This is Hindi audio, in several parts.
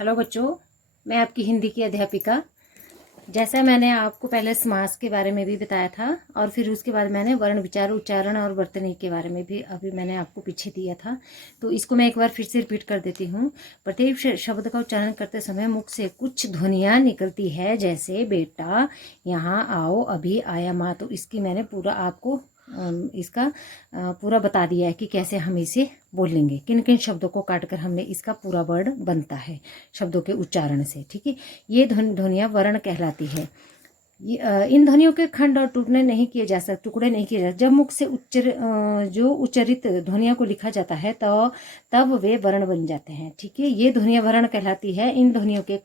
हेलो बच्चों, मैं आपकी हिंदी की अध्यापिका। जैसा मैंने आपको पहले समास के बारे में भी बताया था और फिर उसके बाद मैंने वर्ण विचार उच्चारण और वर्तनी के बारे में भी अभी मैंने आपको पीछे दिया था, तो इसको मैं एक बार फिर से रिपीट कर देती हूँ। प्रत्येक शब्द का उच्चारण करते समय मुख से कुछ ध्वनियाँ निकलती है, जैसे बेटा, यहाँ आओ, अभी, आया, माँ। तो इसकी मैंने पूरा आपको इसका पूरा बता दिया है कि कैसे हम इसे बोलेंगे, किन किन शब्दों को काटकर हमने इसका पूरा वर्ड बनता है शब्दों के उच्चारण से। ठीक है, ये ध्वनियाँ वर्ण कहलाती है। इन ध्वनियों के खंड और टुकड़े नहीं किए जा सकते, जब मुख से जो उच्चरित ध्वनियों को लिखा जाता है तो तब वे वर्ण बन जाते हैं। ठीक है, ये ध्वनियाँ वर्ण कहलाती है। इन ध्वनियों के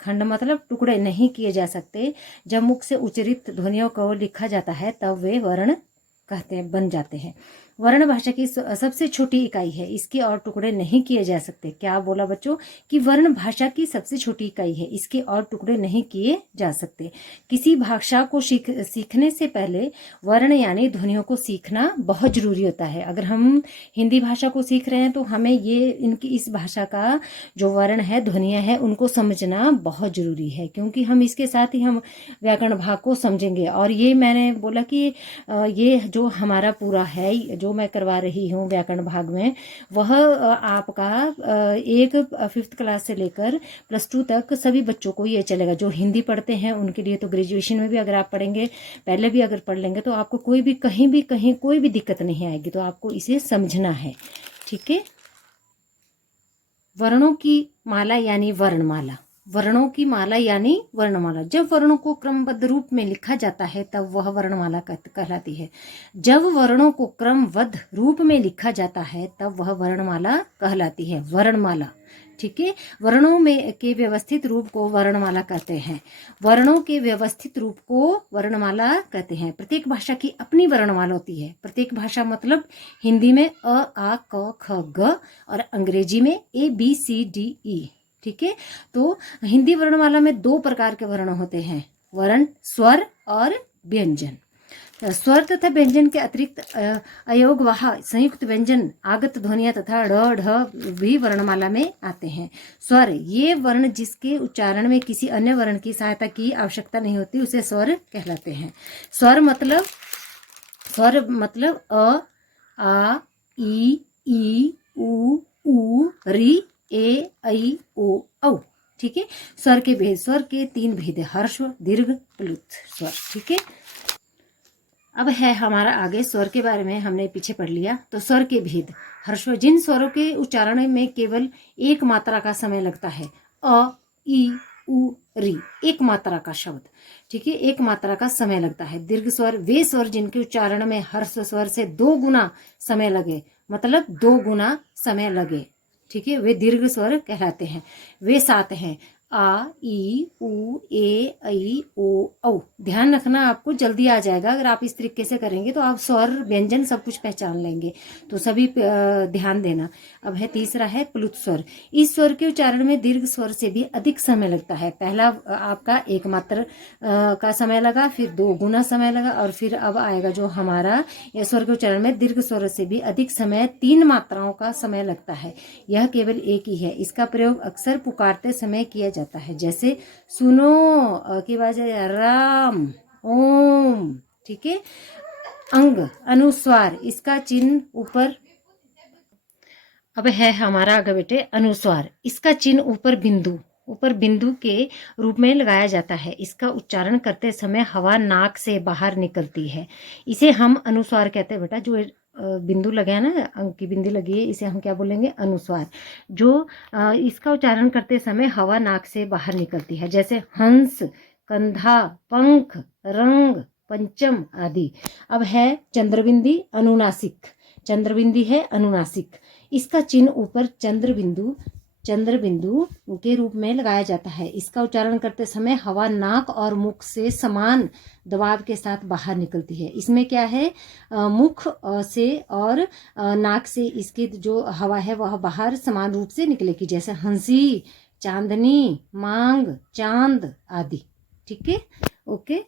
खंड मतलब टुकड़े नहीं किए जा सकते। जब मुख से उच्चरित ध्वनियों को लिखा जाता है तब वे वर्ण बन जाते हैं। वर्ण भाषा की सबसे छोटी इकाई है, इसके और टुकड़े नहीं किए जा सकते। क्या बोला बच्चों कि वर्ण भाषा की सबसे छोटी इकाई है, इसके और टुकड़े नहीं किए जा सकते। किसी भाषा को सीखने से पहले वर्ण यानी ध्वनियों को सीखना बहुत जरूरी होता है। अगर हम हिंदी भाषा को सीख रहे हैं तो हमें इस भाषा का जो वर्ण है, ध्वनियाँ हैं, उनको समझना बहुत जरूरी है, क्योंकि हम इसके साथ ही हम व्याकरण भाग को समझेंगे। और ये मैंने बोला कि ये जो हमारा पूरा है, जो मैं करवा रही हूँ व्याकरण भाग में, वह आपका एक 5th क्लास से लेकर +2 तक सभी बच्चों को ये चलेगा। जो हिंदी पढ़ते हैं उनके लिए तो ग्रेजुएशन में भी अगर आप पढ़ेंगे, पहले भी अगर पढ़ लेंगे, तो आपको कहीं कोई भी दिक्कत नहीं आएगी। तो आपको इसे समझना है। ठीक है, वर्णों की माला यानी वर्णमाला। वर्णों की माला यानी वर्णमाला। जब वर्णों को क्रमबद्ध रूप में लिखा जाता है तब वह वर्णमाला कहलाती है। जब वर्णों को क्रमबद्ध रूप में लिखा जाता है तब वह वर्णमाला कहलाती है। वर्णमाला, ठीक है। वर्णों में के व्यवस्थित रूप को वर्णमाला कहते हैं। वर्णों के व्यवस्थित रूप को वर्णमाला कहते हैं। प्रत्येक भाषा की अपनी वर्णमाला होती है। प्रत्येक भाषा मतलब हिंदी में अ, आ, क, ख, ग और अंग्रेजी में ABCDE। ठीक है, तो हिंदी वर्णमाला में 2 प्रकार के वर्ण होते हैं, वर्ण, स्वर और व्यंजन। स्वर तथा व्यंजन के अतिरिक्त अयोगवाह संयुक्त व्यंजन, आगत ध्वनियां तथा ढ ढ भी वर्णमाला में आते हैं। स्वर, ये वर्ण जिसके उच्चारण में किसी अन्य वर्ण की सहायता की आवश्यकता नहीं होती, उसे स्वर कहलाते हैं। स्वर मतलब अ, आ, ई, उ, री, ए, ऐ, ओ, औ। ठीक है, स्वर के भेद, स्वर के 3 भेद है, हर्स्व, दीर्घ, प्लुत स्वर। ठीक है, अब है हमारा आगे स्वर के बारे में हमने पीछे पढ़ लिया। तो स्वर के भेद, हर्स्व, जिन स्वरों के उच्चारण में केवल एक मात्रा का समय लगता है, अ, ई, उ, री, एक मात्रा का शब्द। ठीक है, एक मात्रा का समय लगता है। दीर्घ स्वर, वे स्वर जिनके उच्चारण में हर्स्व स्वर से 2 गुना समय लगे, मतलब 2 गुना समय लगे। ठीक है, वे दीर्घ स्वर कहलाते हैं। वे 7 हैं, आ, ई, उ, ए, ऐ, ओ, औ। ध्यान रखना, आपको जल्दी आ जाएगा अगर आप इस तरीके से करेंगे, तो आप स्वर व्यंजन सब कुछ पहचान लेंगे। तो सभी ध्यान देना। अब है तीसरा है प्लुत स्वर। इस स्वर के उच्चारण में दीर्घ स्वर से भी अधिक समय लगता है। पहला आपका एक मात्र का समय लगा, फिर 2 गुना समय लगा, और फिर अब आएगा जो हमारा स्वर के उच्चारण में दीर्घ स्वर से भी अधिक समय, 3 मात्राओं का समय लगता है। यह केवल एक ही है। इसका प्रयोग अक्सर पुकारते समय किया जाता है, जैसे सुनो की बजाय राम, ओम। ठीक है, अंग, अनुस्वार, इसका चिन्ह ऊपर। अब है हमारा आगे बेटे अनुस्वार। इसका चिन्ह ऊपर बिंदु के रूप में लगाया जाता है। इसका उच्चारण करते समय हवा नाक से बाहर निकलती है। इसे हम अनुस्वार कहते हैं बेटा। जो बिंदु लगे है ना, अंक की बिंदी लगी है, इसे हम क्या बोलेंगे, अनुस्वार। जो इसका उच्चारण करते समय हवा नाक से बाहर निकलती है, जैसे हंस, कंधा, पंख, रंग, पंचम आदि। अब है चंद्रबिंदी, अनुनासिक। चंद्रबिंदी है अनुनासिक। इसका चिन्ह ऊपर चंद्रबिंदु के रूप में लगाया जाता है। इसका उच्चारण करते समय हवा नाक और मुख से समान दबाव के साथ बाहर निकलती है। इसमें क्या है, मुख से और नाक से इसकी जो हवा है वह बाहर समान रूप से निकलेगी, जैसे हंसी, चांदनी, मांग, चांद आदि। ठीक है, ओके।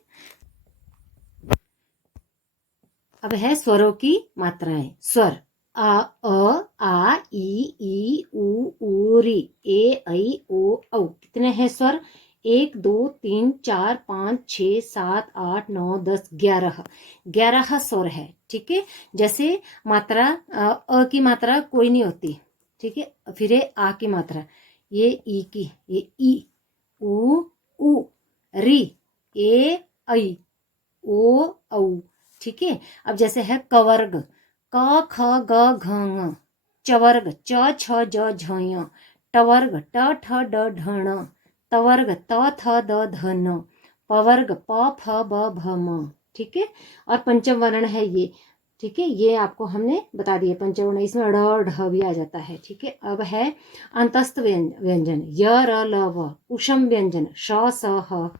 अब है स्वरों की मात्राएं। स्वर, आ, ई, उ, ओरी, ए ऐ ओ औ। कितने हैं स्वर? 1 2 3 4 5 6 7 8 9 10 11। 11 स्वर है, ठीक है। जैसे मात्रा अ की मात्रा कोई नहीं होती, ठीक है। फिर है आ की मात्रा, ये ई की, ये ई, उ उ, री, ए ऐ ओ औ, ठीक है। अब जैसे है कवर्ग, क ख ग घ ङ, चवर्ग, च छ ज झ ञ, टवर्ग, ट ठ ड ढ ण, तवर्ग, त थ द ध न, पवर्ग, प फ ब भ म, ठीक है। और पंचम वर्ण है ये, ठीक है। ये आपको हमने बता दिया पंचम वर्ण, इसमें ड़ ढ भी आ जाता है, ठीक है। अब है अंतस्थ व्यंजन, य र ल व, उषम व्यंजन, श स ह,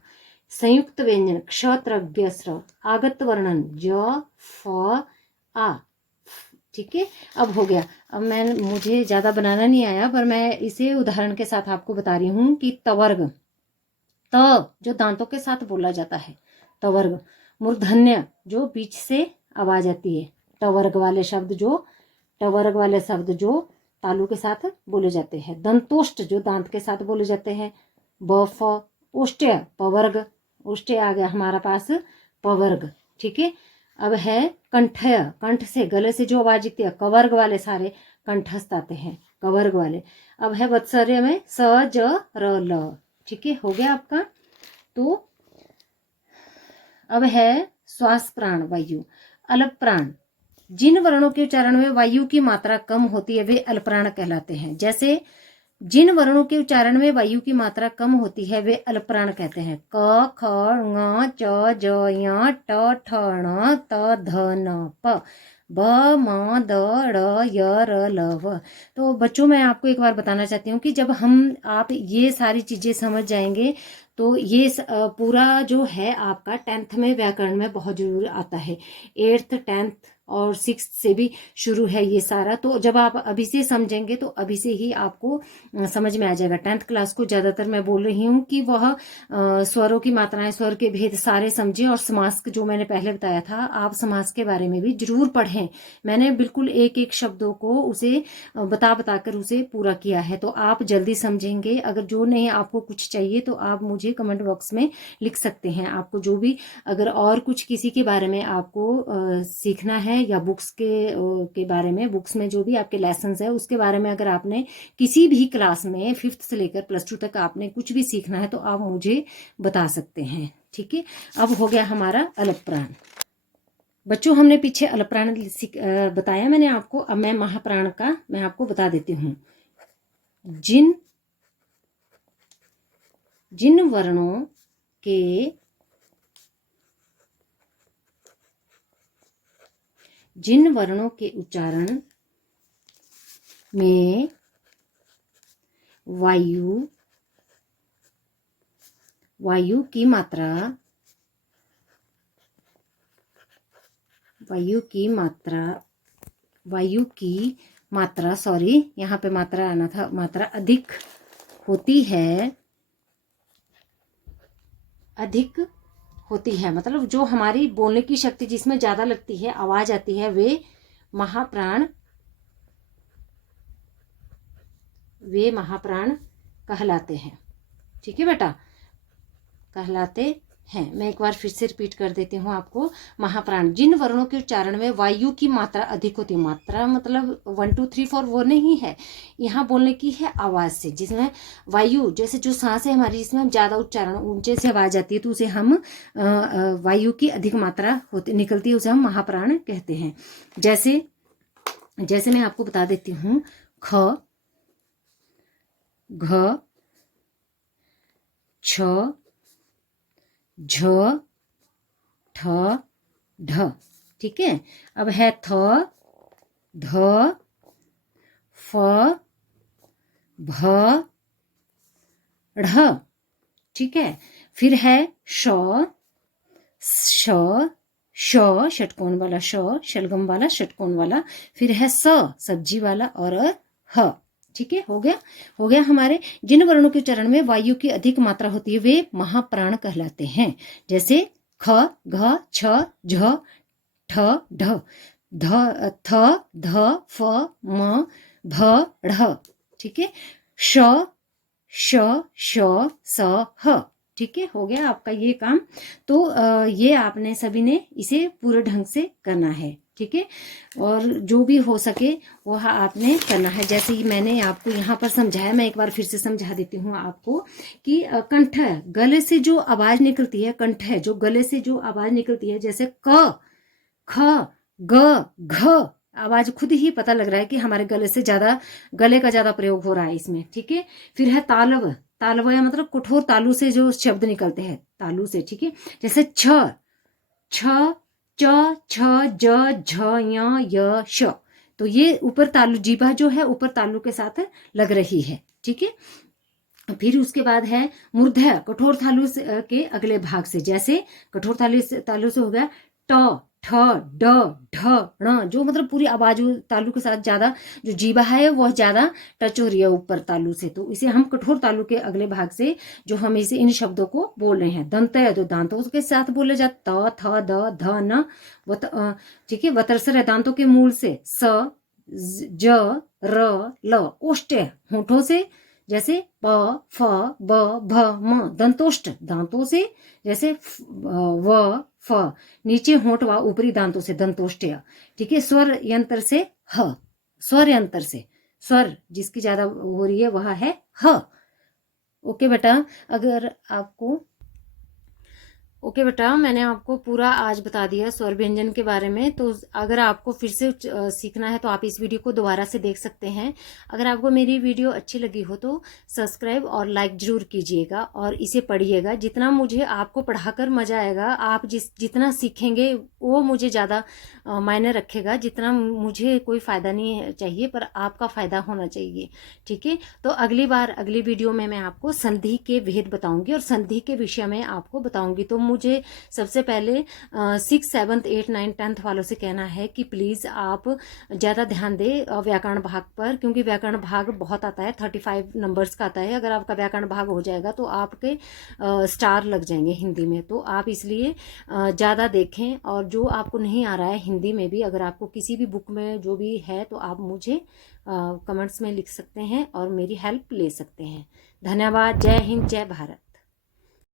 संयुक्त व्यंजन, क्ष त्रव्य स्र, आगत वर्णन, ज फ आ, ठीक है। अब हो गया। अब मुझे ज्यादा बनाना नहीं आया, पर मैं इसे उदाहरण के साथ आपको बता रही हूँ कि तवर्ग, त जो दांतों के साथ बोला जाता है, तवर्ग। मूर्धन्य जो बीच से आवाज आती है, टवर्ग वाले शब्द जो, टवर्ग वाले शब्द जो तालु के साथ बोले जाते हैं। दंतोष्ट जो दांत के साथ बोले जाते हैं, ब फ। ओष्ठ्य, पवर्ग, ओष्ठ्य आ गया हमारा पास, पवर्ग, ठीक है। अब है कंठय, कंठ से गले से जो आवाज दिखती है, कवर्ग वाले सारे कंठस्थ आते हैं, कवर्ग वाले। अब है वत्सर्य में स ज र ल, ठीक है, हो गया आपका। तो अब है श्वास प्राण, वायु, अल्प प्राण। जिन वर्णों के उच्चारण में वायु की मात्रा कम होती है वे अल्पप्राण कहलाते हैं। जैसे जिन वर्णों के उच्चारण में वायु की मात्रा कम होती है वे अल्पप्राण कहते हैं। क ख ङ च ज य ट ठ ण त ध न प, ब म द ड़ य र ल व। तो बच्चों, मैं आपको एक बार बताना चाहती हूँ कि जब आप ये सारी चीजें समझ जाएंगे तो ये पूरा जो है आपका 10th में व्याकरण में बहुत जरूर आता है। 8th 10th और 6th से भी शुरू है ये सारा। तो जब आप अभी से समझेंगे तो अभी से ही आपको समझ में आ जाएगा। 10th क्लास को ज्यादातर मैं बोल रही हूँ कि वह स्वरों की मात्राएं, स्वर के भेद सारे समझें। और समास जो मैंने पहले बताया था, आप समास के बारे में भी जरूर पढ़ें। मैंने बिल्कुल एक एक शब्दों को उसे बता कर उसे पूरा किया है, तो आप जल्दी समझेंगे। अगर जो नहीं आपको कुछ चाहिए तो आप मुझे कमेंट बॉक्स में लिख सकते हैं। आपको जो भी अगर और कुछ किसी के बारे में आपको सीखना है, या बुक्स के बारे में, बुक्स में जो भी आपके लेसन है उसके बारे में अगर आपने किसी भी क्लास में 5th से लेकर +2 तक आपने कुछ भी सीखना है तो आप मुझे बता सकते हैं, ठीक है। अब हो गया हमारा अल्प प्राण। बच्चों, हमने पीछे अल्प प्राण बताया मैंने आपको। अब मैं महाप्राण का मैं आपको बता देती हूँ। जिन वर्णों के उच्चारण में वायु की मात्रा सॉरी, यहाँ पे मात्रा आना था, मात्रा अधिक होती है, मतलब जो हमारी बोलने की शक्ति जिसमें ज्यादा लगती है, आवाज आती है, वे महाप्राण कहलाते हैं, ठीक है बेटा, कहलाते हैं। मैं एक बार फिर से रिपीट कर देती हूँ आपको। महाप्राण, जिन वर्णों के उच्चारण में वायु की मात्रा अधिक होती है, मात्रा मतलब 1 2 3 4 वो नहीं है, यहाँ बोलने की है आवाज से, जिसमें वायु जैसे जो सांस है हमारी, जिसमें हम ज्यादा उच्चारण ऊंचे से आवाज आती है तो उसे हम वायु की अधिक मात्रा निकलती है, उसे हम महाप्राण कहते हैं। जैसे मैं आपको बता देती हूँ, ख घ छ झ ठ ढ, ठीक है। अब है थ ध फ भ ढ, ठीक है। फिर है श षटकोण वाला श, शलगम वाला षटकोण वाला। फिर है स, सब्जी वाला, और ह, ठीक है। हो गया हमारे। जिन वर्णों के उच्चारण में वायु की अधिक मात्रा होती है वे महाप्राण कहलाते हैं। जैसे ख घ छ झ ठ ढ, थ ध फ म भ ढ, ठीक है। श श श स ह। ठीक है, हो गया आपका ये काम। तो ये आपने सभी ने इसे पूरे ढंग से करना है। ठीक है, और जो भी हो सके वह आपने करना है। जैसे ही मैंने आपको यहाँ पर समझाया, मैं एक बार फिर से समझा देती हूँ आपको कि कंठ, गले से जो आवाज निकलती है, कंठ है जो गले से जो आवाज निकलती है, जैसे क, ख, ग, घ, आवाज खुद ही पता लग रहा है कि हमारे गले से ज्यादा, गले का ज्यादा प्रयोग हो रहा है इसमें। ठीक है, फिर है तालव, तालव या मतलब कठोर तालु से जो शब्द निकलते हैं, तालु से। ठीक है, जैसे छ, छ, च, छ, ज, झ, य, श। तो ये ऊपर तालु, जीभा जो है ऊपर तालु के साथ लग रही है। ठीक है, फिर उसके बाद है मूर्धय, कठोर तालु के अगले भाग से। जैसे कठोर तालु से हो गया ट, ठ, ड, ढ, ण, जो मतलब पूरी आवाज तालु के साथ ज्यादा, जो जीवा है वह ज्यादा टच हो रही है ऊपर तालु से, तो इसे हम कठोर तालु के अगले भाग से जो हम इसे इन शब्दों को बोल रहे हैं। दंत है तो दांतों के साथ बोले जाते, त, थ, द, ध, न, ठीक है। वतरसर है दांतों के मूल से, स, ज, र, ल। ओष्ठ है होठों से, जैसे प, फ, ब, भ, म। दंतोष्ठ दांतों से, जैसे व, फ। नीचे होंठ व ऊपरी दांतों से, दंतोष्ठ्य। ठीक है, स्वर यंत्र से ह, स्वर यंत्र से, स्वर जिसकी ज्यादा हो रही है वह है ह। ओके बेटा, अगर आपको ओके बेटा, मैंने आपको पूरा आज बता दिया स्वर व्यंजन के बारे में। तो अगर आपको फिर से सीखना है तो आप इस वीडियो को दोबारा से देख सकते हैं। अगर आपको मेरी वीडियो अच्छी लगी हो तो सब्सक्राइब और लाइक जरूर कीजिएगा और इसे पढ़िएगा। जितना मुझे आपको पढ़ाकर मजा आएगा, आप जितना सीखेंगे वो मुझे ज़्यादा मायने रखेगा। जितना मुझे कोई फ़ायदा नहीं चाहिए, पर आपका फ़ायदा होना चाहिए। ठीक है, तो अगली बार अगली वीडियो में मैं आपको संधि के भेद बताऊंगी और संधि के विषय में आपको बताऊंगी। तो मुझे सबसे पहले 6, 7, 8, 9, 10 वालों से कहना है कि प्लीज़ आप ज़्यादा ध्यान दें व्याकरण भाग पर, क्योंकि व्याकरण भाग बहुत आता है, 35 नंबर्स का आता है। अगर आपका व्याकरण भाग हो जाएगा तो आपके स्टार लग जाएंगे हिंदी में। तो आप इसलिए ज़्यादा देखें, और जो आपको नहीं आ रहा है हिंदी में भी, अगर आपको किसी भी बुक में जो भी है तो आप मुझे कमेंट्स में लिख सकते हैं और मेरी हेल्प ले सकते हैं। धन्यवाद। जय हिंद, जय भारत।